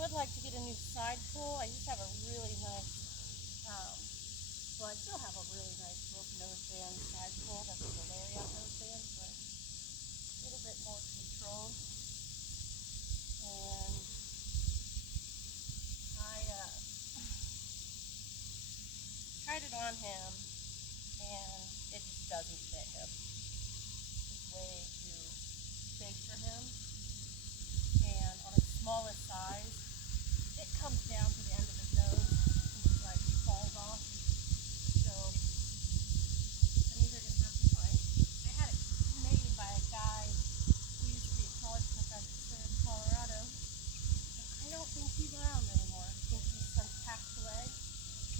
would like to get a new side pull. I used to have a really nice, well, I still have a really nice rope nose band side pull. That's a Lariat nose band, but a little bit more control. And I tried it on him, and it just doesn't fit him. It's way too big for him. And on his smallest size, it comes down to the end of his nose and just like falls off. So I'm either gonna have to find. I had it made by a guy who used to be a college professor in Colorado. And I don't think he's around anymore. I think he's since passed away,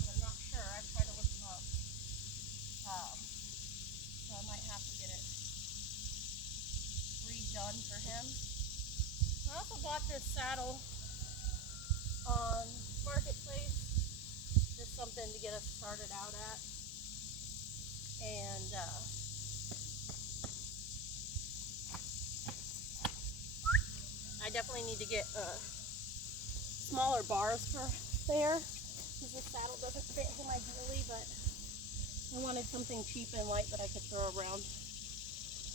but I'm not sure. I've tried to look him up. So I might have to get it redone for him. I also bought this saddle on Marketplace, just something to get us started out at. And I definitely need to get smaller bars for there, because this saddle doesn't fit him ideally, but I wanted something cheap and light that I could throw around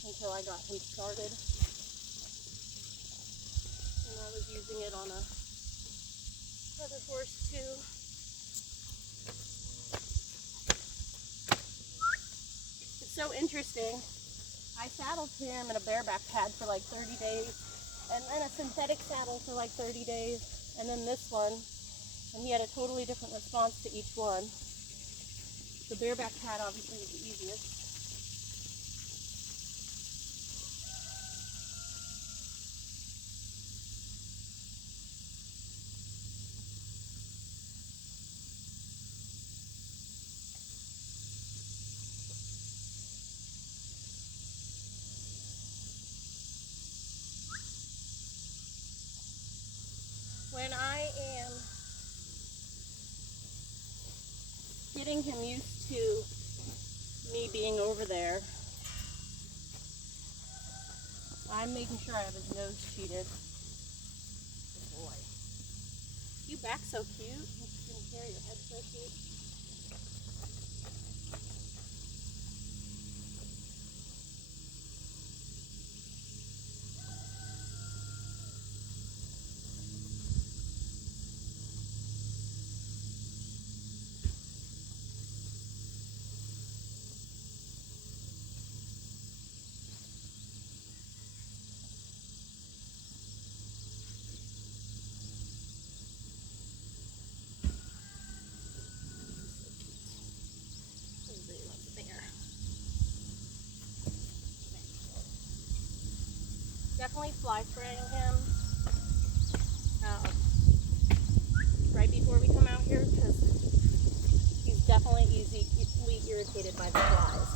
until I got him started. And I was using it on another horse too. It's so interesting. I saddled him in a bareback pad for like 30 days, and then a synthetic saddle for like 30 days, and then this one, and he had a totally different response to each one. The bareback pad obviously was the easiest. When I am getting him used to me being over there, I'm making sure I have his nose cheated. Good boy. You back so cute. You can carry your head so cute. Definitely fly spraying him right before we come out here, because he's definitely easily irritated by the flies.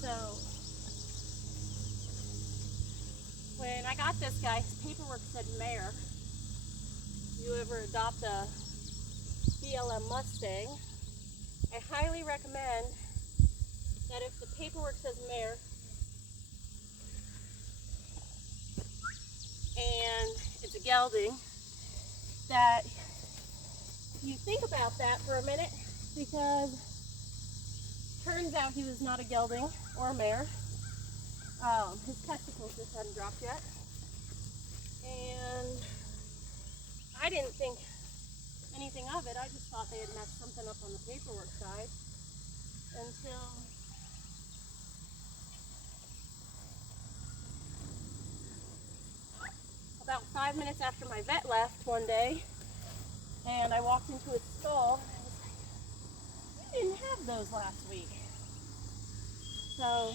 So when I got this guy, his paperwork said mare. If you ever adopt a BLM Mustang, I highly recommend that if the paperwork says mare and it's a gelding, that you think about that for a minute, because turns out he was not a gelding or a mare. His testicles just hadn't dropped yet, and I didn't think anything of have it. I just thought they had messed something up on the paperwork side until about 5 minutes after my vet left one day, and I walked into his stall and I was like, we didn't have those last week. So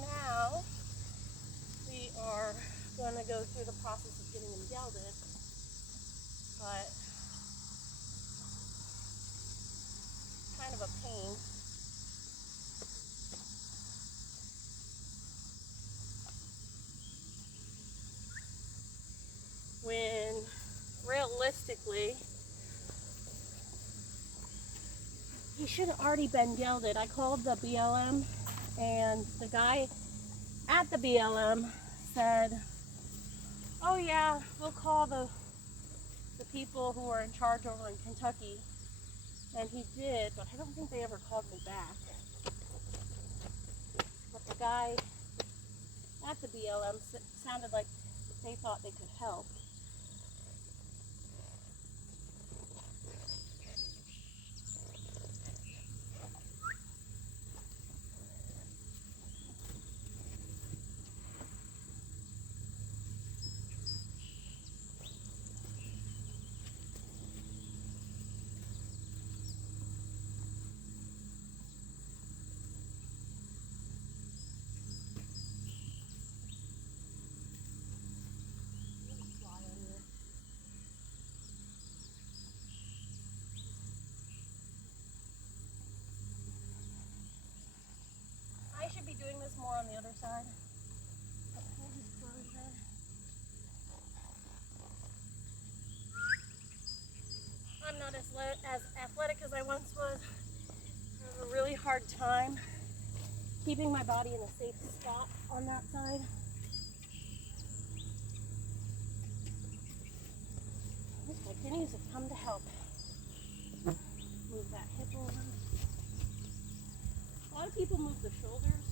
now we are going to go through the process of getting them gelded, but kind of a pain. When realistically, he should have already been gelded. I called the BLM, and the guy at the BLM said, oh yeah, we'll call the people who are in charge over in Kentucky. And he did, but I don't think they ever called me back. But the guy at the BLM sounded like they thought they could help. I should be doing this more on the other side. We'll just close there. I'm not as athletic as I once was. I have a really hard time keeping my body in a safe spot on that side. My guineas have come to help. Move that hip over. A lot of people move the shoulders,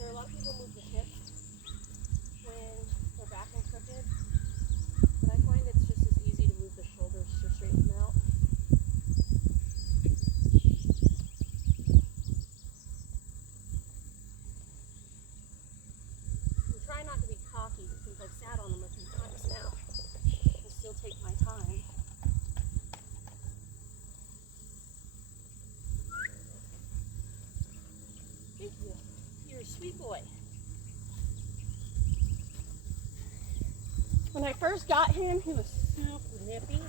or a lot of people move the hips when they're back and crooked, but I find it's just as easy to move the shoulders to straighten them out. I'm trying not to be cocky since I've sat on them a few times now. I still take my time. Thank you. You're a sweet boy. When I first got him, he was super nippy.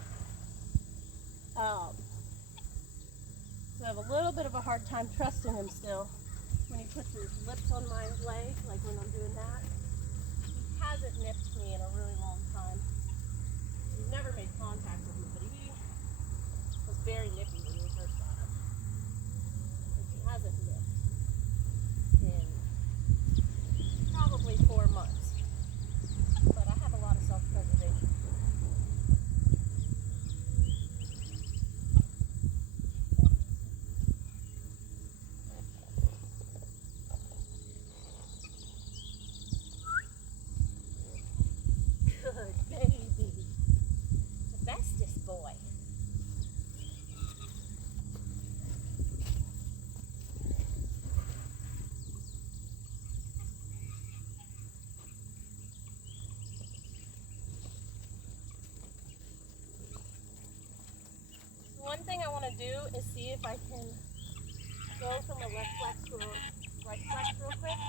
So I have a little bit of a hard time trusting him still. When he puts his lips on my leg, like when I'm doing that, he hasn't nipped me in a really long time. We've never made contact with him, but he was very nippy when we first got him. But he hasn't nipped in probably 4 months. But I have a lot of self-preservation. Good baby. The bestest boy. One thing I want to do is see if I can go from a left flex to a right flex real quick.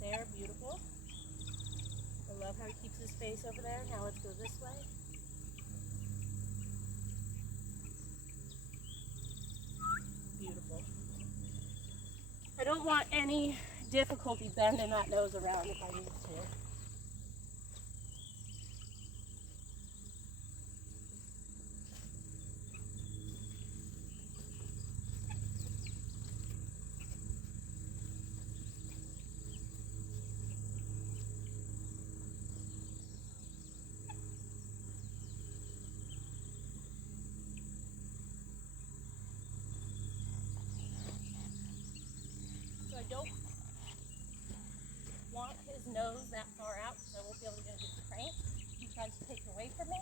There, beautiful. I love how he keeps his face over there. Now let's go this way. Beautiful. I don't want any difficulty bending that nose around if I need to. So I don't want his nose that far out because I won't be able to get a good crank. He tries to take it away from me.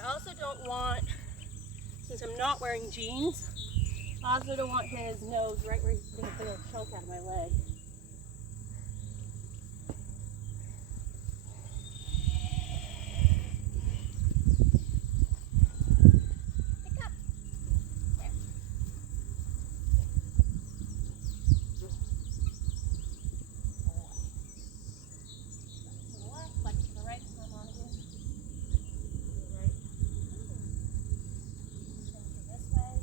I also don't want, since I'm not wearing jeans, I also don't want his nose right where he's going to put a chunk out of my leg. Pick up. There. To the left, flex to the right, come on again. To the right. And this way.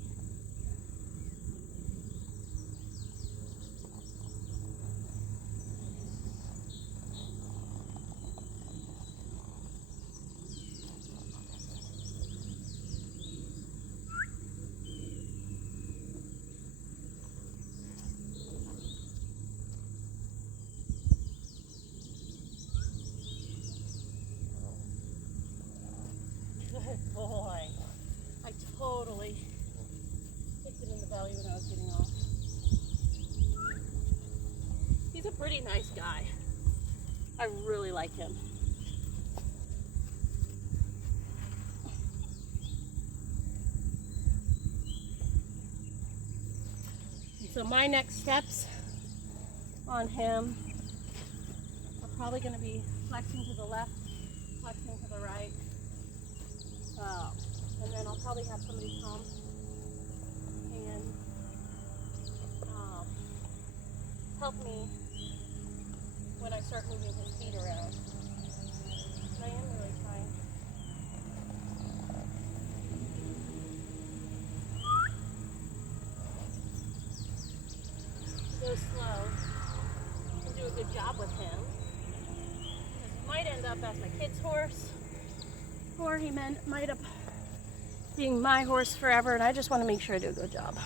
Good boy. I totally kicked him in the belly when I was getting off. He's a pretty nice guy. I really like him. So my next steps on him are probably going to be flexing to the left, flexing to the right. And then I'll probably have somebody come and help me when I start moving his feet around. But I am really trying. To go slow and do a good job with him. Because he might end up as my kid's horse, or he might end up being my horse forever, and I just want to make sure I do a good job.